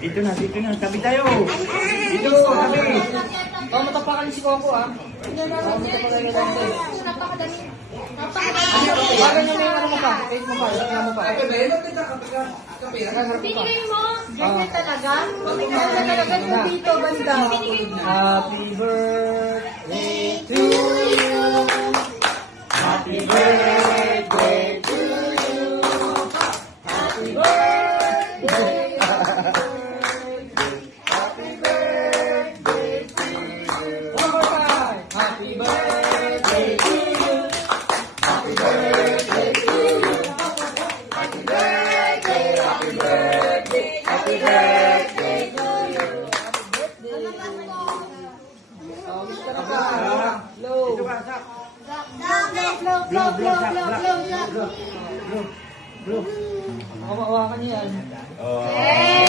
Dito na. Tabi tayo. Dito, tabi. Oh, matapakan si Coco, ah. Matapakan ka dito. Bakit nyo may ano mo pa? Face mo pa, ilagyan mo pa. Binigay mo? Ganyan talaga? Ganyan talaga yung dito, banda. Happy birthday to you. Happy birthday to you. Happy birthday. Happy birthday to you. One more time. Happy birthday to you. Happy birthday to you. Happy birthday. Happy birthday. Happy birthday to you. Oh, wish ka na pa. Low. Dito ka, Sak. Blue. Makawakan niya yan. Oh. Hey!